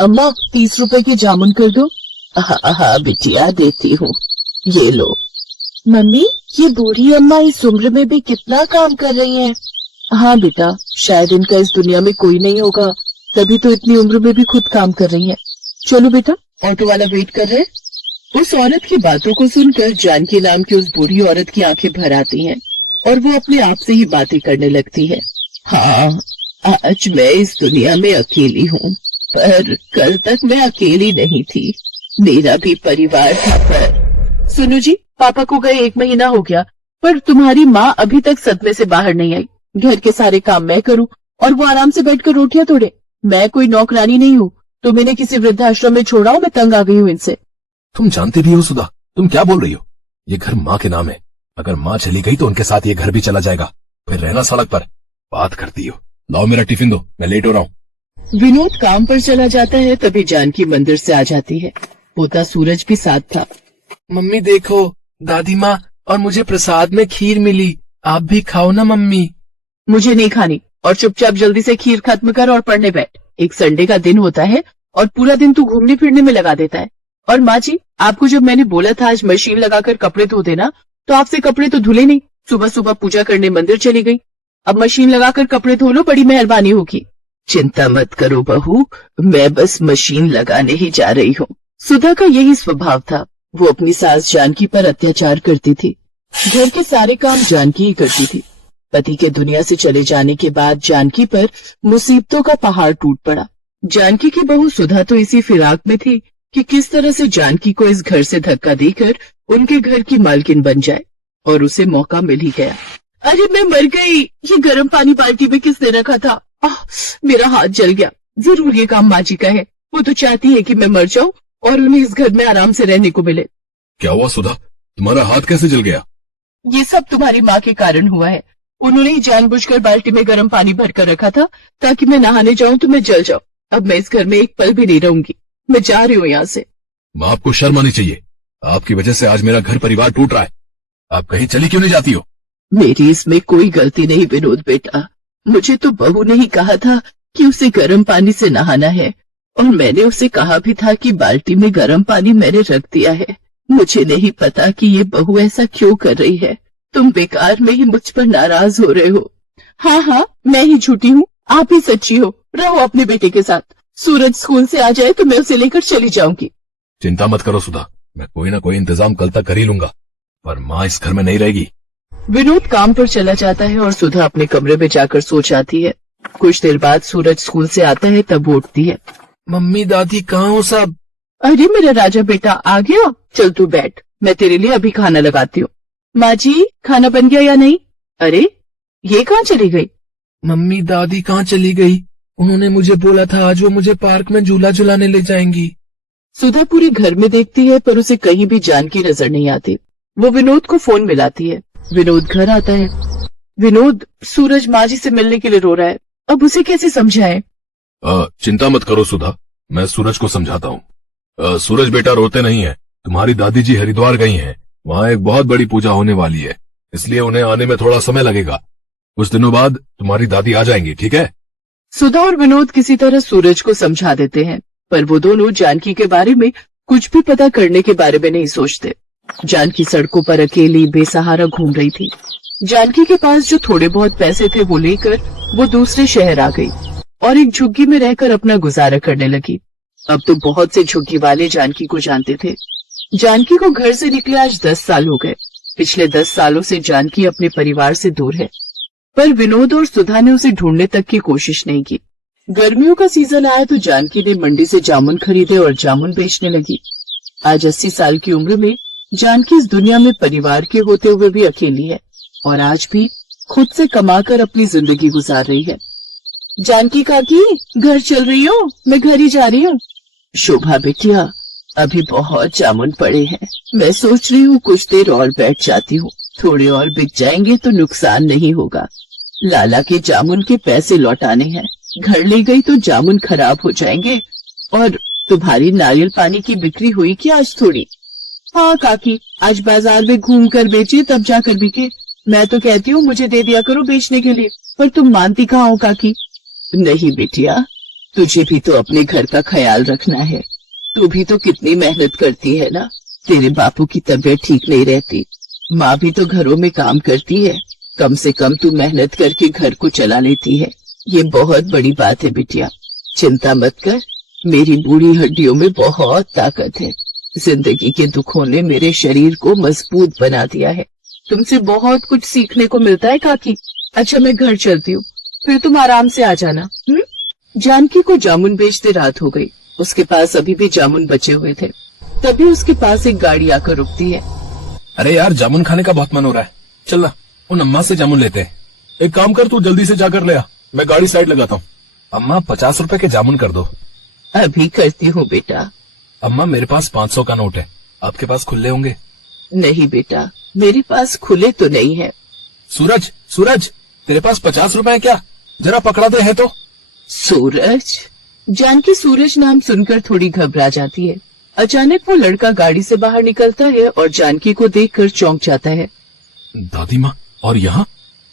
अम्मा 30 रुपए के जामुन कर दो। हाँ हाँ बिटिया देती हूँ, ये लो। मम्मी ये बूढ़ी अम्मा इस उम्र में भी कितना काम कर रही हैं। हाँ बेटा, शायद इनका इस दुनिया में कोई नहीं होगा, तभी तो इतनी उम्र में भी खुद काम कर रही हैं। चलो बेटा, ऑटो वाला वेट कर रहे हैं। उस औरत की बातों को सुनकर जानकी नाम की उस बूढ़ी औरत की आंखें भर आती हैं और वो अपने आप से ही बातें करने लगती है। हाँ, आज मैं इस दुनिया में अकेली हूँ, पर कल तक मैं अकेली नहीं थी, मेरा भी परिवार था। पर सुनो जी, पापा को गए 1 महीना हो गया, पर तुम्हारी माँ अभी तक सदमे से बाहर नहीं आई। घर के सारे काम मैं करूँ और वो आराम से बैठकर रोटियां तोड़े। मैं कोई नौकरानी नहीं हूँ, तो मैंने किसी वृद्धाश्रम में छोड़ा हूँ, मैं तंग आ गई हूँ इनसे। तुम जानती भी हो सुधा, तुम क्या बोल रही हो? ये घर माँ के नाम है, अगर माँ चली गई तो उनके साथ ये घर भी चला जाएगा, फिर रहना सड़क पर। बात करती हो। लाओ मेरा टिफिन दो, मैं लेट हो रहा हूँ। विनोद काम पर चला जाता है, तभी जानकी मंदिर से आ जाती है। पोता सूरज भी साथ था। मम्मी देखो, दादी माँ और मुझे प्रसाद में खीर मिली, आप भी खाओ ना मम्मी। मुझे नहीं खानी, और चुपचाप जल्दी से खीर खत्म कर और पढ़ने बैठ। एक संडे का दिन होता है और पूरा दिन तू घूमने फिरने में लगा देता है। और माँ जी, आपको जब मैंने बोला था आज मशीन लगाकर कपड़े धो देना, तो आपसे कपड़े तो धुले नहीं, सुबह सुबह पूजा करने मंदिर चली गई। अब मशीन लगाकर कपड़े धो लो, बड़ी मेहरबानी होगी। चिंता मत करो बहू, मैं बस मशीन लगाने ही जा रही हूँ। सुधा का यही स्वभाव था, वो अपनी सास जानकी पर अत्याचार करती थी। घर के सारे काम जानकी ही करती थी। पति के दुनिया से चले जाने के बाद जानकी पर मुसीबतों का पहाड़ टूट पड़ा। जानकी की बहू सुधा तो इसी फिराक में थी कि किस तरह से जानकी को इस घर से धक्का देकर उनके घर की मालकिन बन जाए, और उसे मौका मिल ही गया। अरे मैं मर गई, ये गर्म पानी बाल्टी में किसने रखा था? मेरा हाथ जल गया। जरूर ये काम माँ जी का है, वो तो चाहती है कि मैं मर जाऊं और उन्हें इस घर में आराम से रहने को मिले। क्या हुआ सुधा, तुम्हारा हाथ कैसे जल गया? ये सब तुम्हारी माँ के कारण हुआ है। उन्होंने ही जानबूझकर बाल्टी में गर्म पानी भरकर रखा था ताकि मैं नहाने जाऊं तो मैं जल जाऊं। अब मैं इस घर में एक पल भी नहीं रहूंगी, मैं जा रही हूँ यहाँ से। माँ, आपको शर्म आनी चाहिए, आपकी वजह से आज मेरा घर परिवार टूट रहा है। आप कहीं चली क्यों नहीं जाती हो? मेरी इसमें कोई गलती नहीं विनोद बेटा, मुझे तो बहू ने ही कहा था कि उसे गर्म पानी से नहाना है, और मैंने उसे कहा भी था कि बाल्टी में गर्म पानी मैंने रख दिया है। मुझे नहीं पता कि ये बहू ऐसा क्यों कर रही है। तुम बेकार में ही मुझ पर नाराज हो रहे हो। हाँ हाँ, मैं ही झूठी हूँ, आप ही सच्ची हो। रहो अपने बेटे के साथ, सूरज स्कूल से आ जाए तो मैं उसे लेकर चली जाऊंगी। चिंता मत करो सुधा, मैं कोई ना कोई इंतजाम कल तक कर ही लूंगा, पर माँ इस घर में नहीं रहेगी। विनोद काम पर चला जाता है और सुधा अपने कमरे में जाकर सो जाती है। कुछ देर बाद सूरज स्कूल से आता है, तब वो उठती है। मम्मी दादी कहाँ हो सब? अरे मेरा राजा बेटा, आ गया? चल तू बैठ, मैं तेरे लिए अभी खाना लगाती हूँ। माँ जी, खाना बन गया या नहीं? अरे ये कहाँ चली गई? मम्मी दादी कहाँ चली गई? उन्होंने मुझे बोला था आज वो मुझे पार्क में झूला झुलाने ले जाएंगी। सुधा पूरे घर में देखती है पर उसे कहीं भी जानकी नजर नहीं आती। वो विनोद को फोन मिलाती है। विनोद घर आता है। विनोद, सूरज माँ जी से मिलने के लिए रो रहा है, अब उसे कैसे समझाएं? चिंता मत करो सुधा, मैं सूरज को समझाता हूँ। सूरज बेटा रोते नहीं है, तुम्हारी दादी जी हरिद्वार गई हैं, वहाँ एक बहुत बड़ी पूजा होने वाली है, इसलिए उन्हें आने में थोड़ा समय लगेगा। कुछ दिनों बाद तुम्हारी दादी आ जाएंगी, ठीक है? सुधा और विनोद किसी तरह सूरज को समझा देते हैं, पर वो दोनों जानकी के बारे में कुछ भी पता करने के बारे में नहीं सोचते। जानकी सड़कों पर अकेली बेसहारा घूम रही थी। जानकी के पास जो थोड़े बहुत पैसे थे वो लेकर वो दूसरे शहर आ गई और एक झुग्गी में रहकर अपना गुजारा करने लगी। अब तो बहुत से झुग्गी वाले जानकी को जानते थे। जानकी को घर से निकले आज 10 साल हो गए। पिछले 10 सालों से जानकी अपने परिवार से दूर है, पर विनोद और सुधा ने उसे ढूंढने तक की कोशिश नहीं की। गर्मियों का सीजन आया तो जानकी ने मंडी से जामुन खरीदे और जामुन बेचने लगी। आज 80 साल की उम्र में जानकी इस दुनिया में परिवार के होते हुए भी अकेली है और आज भी खुद से कमाकर अपनी जिंदगी गुजार रही है। जानकी काकी, घर चल रही हो? मैं घर ही जा रही हूँ। शोभा बेटिया, अभी बहुत जामुन पड़े हैं, मैं सोच रही हूँ कुछ देर और बैठ जाती हूँ, थोड़े और बिक जाएंगे तो नुकसान नहीं होगा। लाला के जामुन के पैसे लौटाने हैं, घर ले गई तो जामुन खराब हो जाएंगे। और तुम्हारी नारियल पानी की बिक्री हुई क्या आज थोड़ी? हाँ काकी, आज बाजार में घूम कर बेचे तब जाकर बिके। मैं तो कहती हूँ मुझे दे दिया करो बेचने के लिए, पर तुम मानती कहाँ हो काकी? नहीं बेटिया, तुझे भी तो अपने घर का ख्याल रखना है। तू भी तो कितनी मेहनत करती है ना। तेरे बापू की तबीयत ठीक नहीं रहती, माँ भी तो घरों में काम करती है। कम से कम तू मेहनत करके घर को चला लेती है। ये बहुत बड़ी बात है बिटिया। चिंता मत कर, मेरी बूढ़ी हड्डियों में बहुत ताकत है। जिंदगी के दुखों ने मेरे शरीर को मजबूत बना दिया है। तुमसे बहुत कुछ सीखने को मिलता है काकी। अच्छा मैं घर चलती हूँ, फिर तुम आराम से आ जाना। जानकी को जामुन बेचते रात हो गई। उसके पास अभी भी जामुन बचे हुए थे। तभी उसके पास एक गाड़ी आकर रुकती है। अरे यार, जामुन खाने का बहुत मन हो रहा है। चल ना, उन अम्मा से जामुन लेते हैं। एक काम कर, तू जल्दी से जाकर ले आ, मैं गाड़ी साइड लगाता हूँ। अम्मा 50 रुपए के जामुन कर दो। अभी करती हूँ बेटा। अम्मा मेरे पास 500 का नोट है, आपके पास खुले होंगे? नहीं बेटा, मेरे पास खुले तो नहीं है। सूरज, सूरज, तेरे पास 50 रुपए है क्या? जरा पकड़ा दे है तो। सूरज। जानकी सूरज नाम सुनकर थोड़ी घबरा जाती है। अचानक वो लड़का गाड़ी से बाहर निकलता है और जानकी को देखकर चौंक जाता है। दादी माँ, और यहाँ?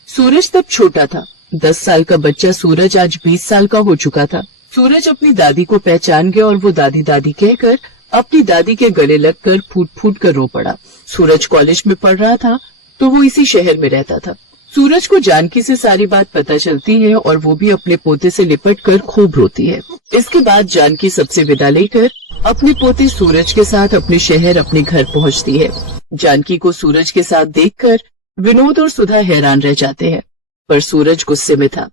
सूरज तब छोटा था। 10 साल का बच्चा सूरज आज 20 साल का हो चुका था। सूरज अपनी दादी को पहचान गया और वो दादी दादी कहकर अपनी दादी के गले लगकर फूट फूट कर रो पड़ा। सूरज कॉलेज में पढ़ रहा था तो वो इसी शहर में रहता था। सूरज को जानकी से सारी बात पता चलती है और वो भी अपने पोते से लिपट कर खूब रोती है। इसके बाद जानकी सबसे विदा लेकर अपने पोते सूरज के साथ अपने शहर अपने घर पहुंचती है। जानकी को सूरज के साथ देखकर विनोद और सुधा हैरान रह जाते हैं, पर सूरज गुस्से में था।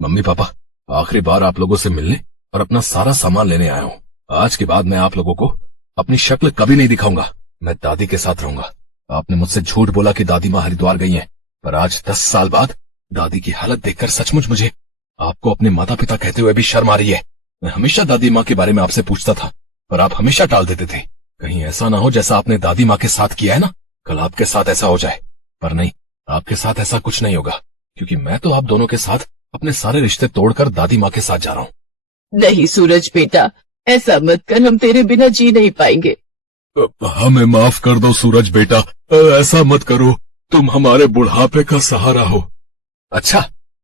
मम्मी पापा, आखिरी बार आप लोगों से मिलने और अपना सारा सामान लेने आया हूँ। आज के बाद मैं आप लोगों को अपनी शक्ल कभी नहीं दिखाऊंगा। मैं दादी के साथ रहूंगा। आपने मुझसे झूठ बोला कि दादी माँ हरिद्वार गई हैं, पर आज 10 साल बाद दादी की हालत देखकर सचमुच मुझे आपको अपने माता पिता कहते हुए भी शर्म आ रही है। मैं हमेशा दादी माँ के बारे में आपसे पूछता था, पर आप हमेशा टाल देते थे। कहीं ऐसा ना हो जैसा आपने दादी माँ के साथ किया है ना, कल आपके साथ ऐसा हो जाए। पर नहीं, आपके साथ ऐसा कुछ नहीं होगा, क्योंकि मैं तो आप दोनों के साथ अपने सारे रिश्ते तोड़कर दादी माँ के साथ जा रहा हूँ। नहीं सूरज बेटा, ऐसा मत कर, हम तेरे बिना जी नहीं पाएंगे। हमें माफ कर दो सूरज बेटा, ऐसा मत करो, तुम हमारे बुढ़ापे का सहारा हो। अच्छा,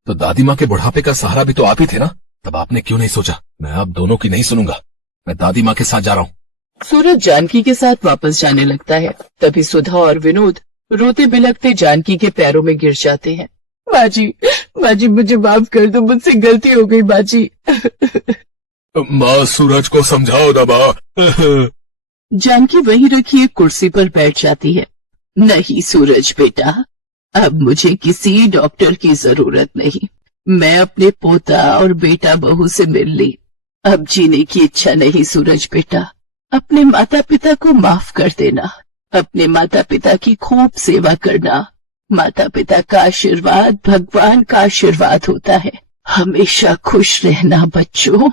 तो दादी माँ के बुढ़ापे का सहारा भी तो आप ही थे ना, तब आपने क्यों नहीं सोचा मैं आप दोनों की नहीं सुनूंगा, मैं दादी माँ के साथ जा रहा हूँ। सूरज जानकी के साथ वापस जाने लगता है। तभी सुधा और विनोद रोते बिलखते जानकी के पैरों में गिर जाते हैं। माँ जी मुझे माफ कर दो, मुझसे गलती हो गई माँ जी। माँ सूरज को समझाओ ना माँ। जानकी वहीं रखी एक कुर्सी पर बैठ जाती है। नहीं सूरज बेटा, अब मुझे किसी डॉक्टर की जरूरत नहीं। मैं अपने पोता और बेटा बहू से मिल ली। अब जीने की इच्छा नहीं सूरज बेटा। अपने माता पिता को माफ कर देना। अपने माता पिता की खूब सेवा करना। माता पिता का आशीर्वाद भगवान का आशीर्वाद होता है। हमेशा खुश रहना बच्चों।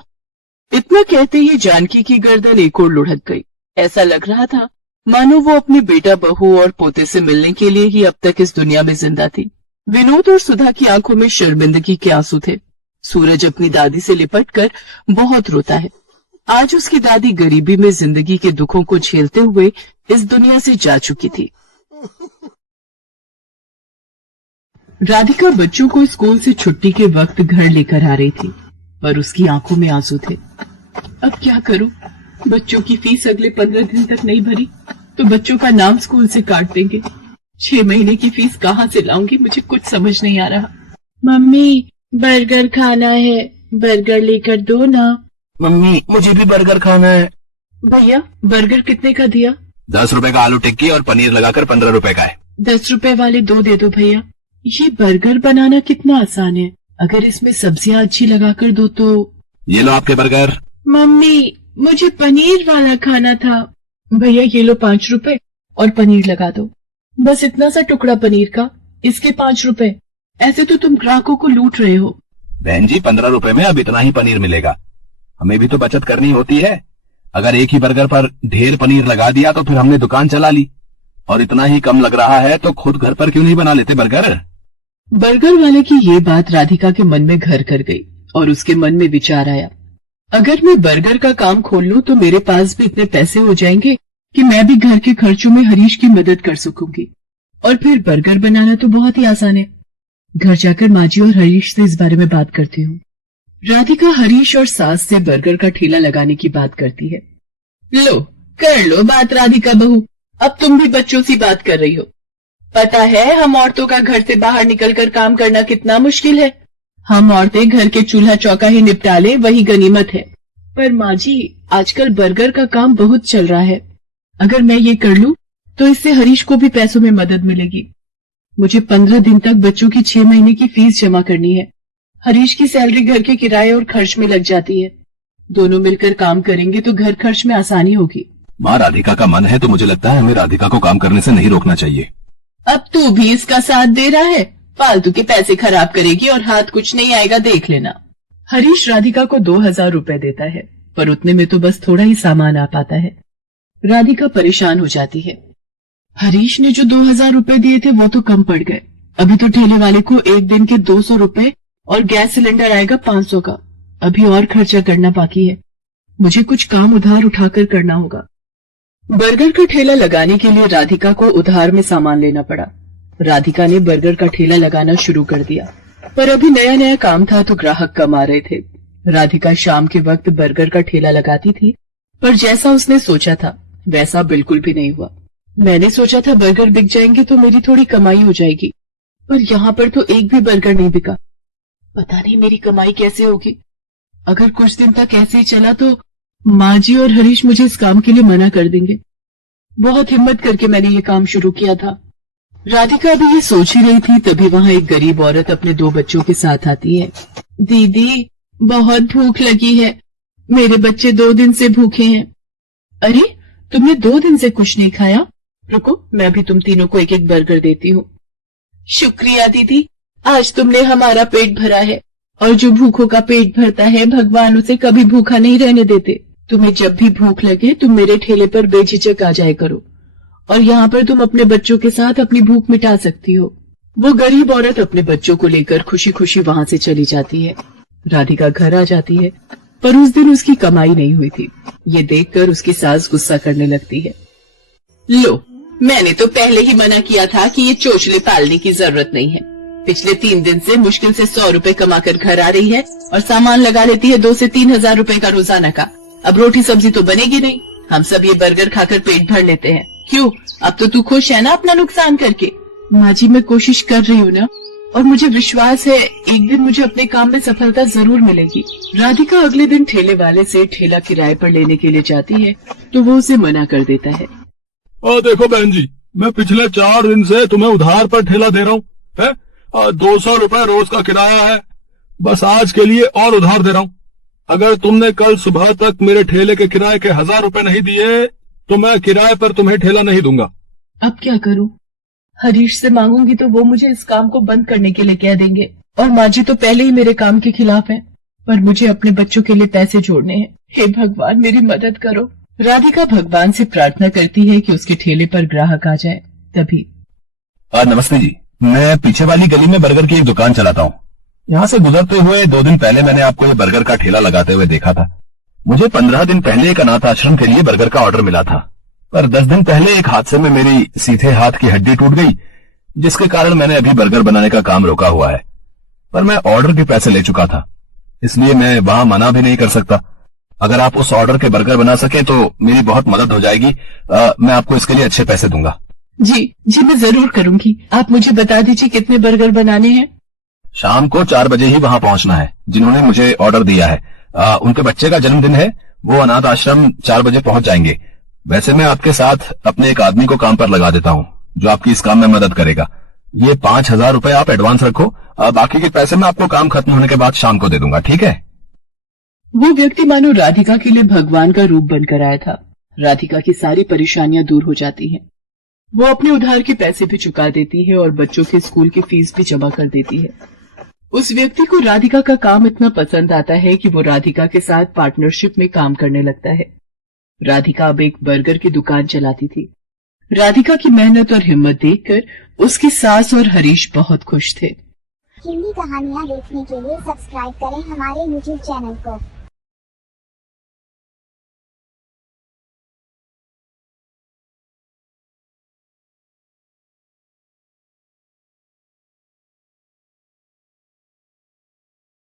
इतना कहते ही जानकी की गर्दन एक ओर लुढ़क गई। ऐसा लग रहा था मानो वो अपने बेटा बहू और पोते से मिलने के लिए ही अब तक इस दुनिया में जिंदा थी। विनोद और सुधा की आंखों में शर्मिंदगी के आंसू थे। सूरज अपनी दादी से लिपटकर बहुत रोता है। आज उसकी दादी गरीबी में जिंदगी के दुखों को झेलते हुए इस दुनिया से जा चुकी थी। राधिका बच्चों को स्कूल से छुट्टी के वक्त घर लेकर आ रही थी, पर उसकी आंखों में आंसू थे। अब क्या करूं? बच्चों की फीस अगले 15 दिन तक नहीं भरी तो बच्चों का नाम स्कूल से काट देंगे। 6 महीने की फीस कहाँ से लाऊंगी? मुझे कुछ समझ नहीं आ रहा। मम्मी बर्गर खाना है, बर्गर लेकर दो ना। मम्मी मुझे भी बर्गर खाना है। भैया बर्गर कितने का दिया? 10 रुपए का आलू टिक्की और पनीर लगाकर 15 रुपए का है। 10 रुपए वाले 2 दे दो भैया। ये बर्गर बनाना कितना आसान है, अगर इसमें सब्जियां अच्छी लगाकर दो तो। ये लो आपके बर्गर। मम्मी मुझे पनीर वाला खाना था। भैया ये लो 5 रुपए और पनीर लगा दो। बस इतना सा टुकड़ा पनीर का, इसके 5 रुपए। ऐसे तो तुम ग्राहकों को लूट रहे हो। बहन जी 15 रुपए में अब इतना ही पनीर मिलेगा, हमें भी तो बचत करनी होती है। अगर एक ही बर्गर पर ढेर पनीर लगा दिया तो फिर हमने दुकान चला ली, और इतना ही कम लग रहा है तो खुद घर पर क्यों नहीं बना लेते बर्गर। बर्गर वाले की ये बात राधिका के मन में घर कर गई और उसके मन में विचार आया, अगर मैं बर्गर का काम खोल लूं तो मेरे पास भी इतने पैसे हो जाएंगे कि मैं भी घर के खर्चों में हरीश की मदद कर सकूंगी। और फिर बर्गर बनाना तो बहुत ही आसान है। घर जाकर माँ जी और हरीश से इस बारे में बात करती हूँ। राधिका हरीश और सास से बर्गर का ठेला लगाने की बात करती है। लो कर लो बात राधिका बहू, अब तुम भी बच्चों सी बात कर रही हो। पता है हम औरतों का घर से बाहर निकलकर काम करना कितना मुश्किल है। हम औरतें घर के चूल्हा चौका ही निपटा ले वही गनीमत है। पर माँ जी आजकल बर्गर का काम बहुत चल रहा है, अगर मैं ये कर लूं तो इससे हरीश को भी पैसों में मदद मिलेगी। मुझे 15 दिन तक बच्चों की 6 महीने की फीस जमा करनी है। हरीश की सैलरी घर के किराए और खर्च में लग जाती है। दोनों मिलकर काम करेंगे तो घर खर्च में आसानी होगी। माँ राधिका का मन है तो मुझे लगता है हमें राधिका को काम करने से नहीं रोकना चाहिए। अब तू भी इसका साथ दे रहा है, फालतू के पैसे खराब करेगी और हाथ कुछ नहीं आएगा देख लेना। हरीश राधिका को 2000 रुपए देता है, पर उतने में तो बस थोड़ा ही सामान आ पाता है। राधिका परेशान हो जाती है। हरीश ने जो 2000 रुपए दिए थे वो तो कम पड़ गए। अभी तो ठेले वाले को एक दिन के 200 रुपए और गैस सिलेंडर आएगा 500 का। अभी और खर्चा करना बाकी है। मुझे कुछ काम उधार उठाकर करना होगा। बर्गर का ठेला लगाने के लिए राधिका को उधार में सामान लेना पड़ा। राधिका ने बर्गर का ठेला लगाना शुरू कर दिया, पर अभी नया नया काम था तो ग्राहक कम आ रहे थे। राधिका शाम के वक्त बर्गर का ठेला लगाती थी, पर जैसा उसने सोचा था वैसा बिल्कुल भी नहीं हुआ। मैंने सोचा था बर्गर बिक जाएंगे तो मेरी थोड़ी कमाई हो जाएगी, पर यहाँ पर तो एक भी बर्गर नहीं बिका। पता नहीं मेरी कमाई कैसे होगी। अगर कुछ दिन तक ऐसे ही चला तो माँ जी और हरीश मुझे इस काम के लिए मना कर देंगे। बहुत हिम्मत करके मैंने ये काम शुरू किया था। राधिका अभी ये सोच ही रही थी तभी वहाँ एक गरीब औरत अपने 2 बच्चों के साथ आती है। दीदी बहुत भूख लगी है, मेरे बच्चे 2 दिन से भूखे हैं। अरे तुमने 2 दिन से कुछ नहीं खाया? रुको मैं भी तुम तीनों को एक एक बर्गर देती हूँ। शुक्रिया दीदी, आज तुमने हमारा पेट भरा है, और जो भूखों का पेट भरता है भगवान उसे कभी भूखा नहीं रहने देते। तुम्हें जब भी भूख लगे तुम मेरे ठेले पर बेझिझक आ जाया करो, और यहाँ पर तुम अपने बच्चों के साथ अपनी भूख मिटा सकती हो। वो गरीब औरत अपने बच्चों को लेकर खुशी खुशी वहाँ से चली जाती है। राधिका घर आ जाती है, पर उस दिन उसकी कमाई नहीं हुई थी। ये देखकर उसकी सास गुस्सा करने लगती है। लो मैंने तो पहले ही मना किया था कि ये चोचले पालने की जरूरत नहीं है। पिछले 3 दिन से मुश्किल से 100 रुपए कमाकर घर आ रही है और सामान लगा लेती है 2 से 3 हजार रुपए का रोजाना का। अब रोटी सब्जी तो बनेगी नहीं, हम सब ये बर्गर खाकर पेट भर लेते हैं। क्यों अब तो तू खुश है ना अपना नुकसान करके? माँ जी मैं कोशिश कर रही हूँ ना, और मुझे विश्वास है एक दिन मुझे अपने काम में सफलता जरूर मिलेगी। राधिका अगले दिन ठेले वाले से ठेला किराए पर लेने के लिए जाती है तो वो उसे मना कर देता है। देखो बहन जी, मैं पिछले 4 दिन से तुम्हें उधार पर ठेला दे रहा हूँ है? 200 रुपए रोज का किराया है, बस आज के लिए और उधार दे रहा हूँ। अगर तुमने कल सुबह तक मेरे ठेले के किराए के 1000 रुपए नहीं दिए तो मैं किराए पर तुम्हें ठेला नहीं दूंगा। अब क्या करूं? हरीश से मांगूंगी तो वो मुझे इस काम को बंद करने के लिए कह देंगे, और माँ जी तो पहले ही मेरे काम के खिलाफ है। पर मुझे अपने बच्चों के लिए पैसे जोड़ने हैं। हे भगवान मेरी मदद करो। राधिका भगवान से प्रार्थना करती है कि उसके ठेले पर ग्राहक आ जाए। तभी नमस्ते जी, मैं पीछे वाली गली में बर्गर की एक दुकान चलाता हूँ। यहाँ से गुजरते हुए 2 दिन पहले मैंने आपको ये बर्गर का ठेला लगाते हुए देखा था। मुझे 15 दिन पहले एक अनाथ आश्रम के लिए बर्गर का ऑर्डर मिला था, पर 10 दिन पहले एक हादसे में मेरी सीधे हाथ की हड्डी टूट गई, जिसके कारण मैंने अभी बर्गर बनाने का काम रोका हुआ है। पर मैं ऑर्डर के पैसे ले चुका था, इसलिए मैं वहां मना भी नहीं कर सकता। अगर आप उस ऑर्डर के बर्गर बना सके तो मेरी बहुत मदद हो जाएगी। मैं आपको इसके लिए अच्छे पैसे दूंगा। जी मैं जरूर करूंगी। आप मुझे बता दीजिए कितने बर्गर बनाने हैं। शाम को 4 बजे ही वहां पहुंचना है। जिन्होंने मुझे ऑर्डर दिया है उनके बच्चे का जन्मदिन है, वो अनाथ आश्रम 4 बजे पहुंच जाएंगे। वैसे मैं आपके साथ अपने एक आदमी को काम पर लगा देता हूँ जो आपकी इस काम में मदद करेगा। ये 5000 रुपए आप एडवांस रखो, बाकी के पैसे मैं आपको काम खत्म होने के बाद शाम को दे दूंगा, ठीक है? वो व्यक्ति मानो राधिका के लिए भगवान का रूप बनकर आया था। राधिका की सारी परेशानियां दूर हो जाती हैं। वो अपने उधार के पैसे भी चुका देती है और बच्चों के स्कूल की फीस भी जमा कर देती है। उस व्यक्ति को राधिका का काम इतना पसंद आता है कि वो राधिका के साथ पार्टनरशिप में काम करने लगता है। राधिका अब एक बर्गर की दुकान चलाती थी। राधिका की मेहनत और हिम्मत देखकर उसकी सास और हरीश बहुत खुश थे। हिंदी कहानियाँ देखने के लिए सब्सक्राइब करें हमारे YouTube चैनल को।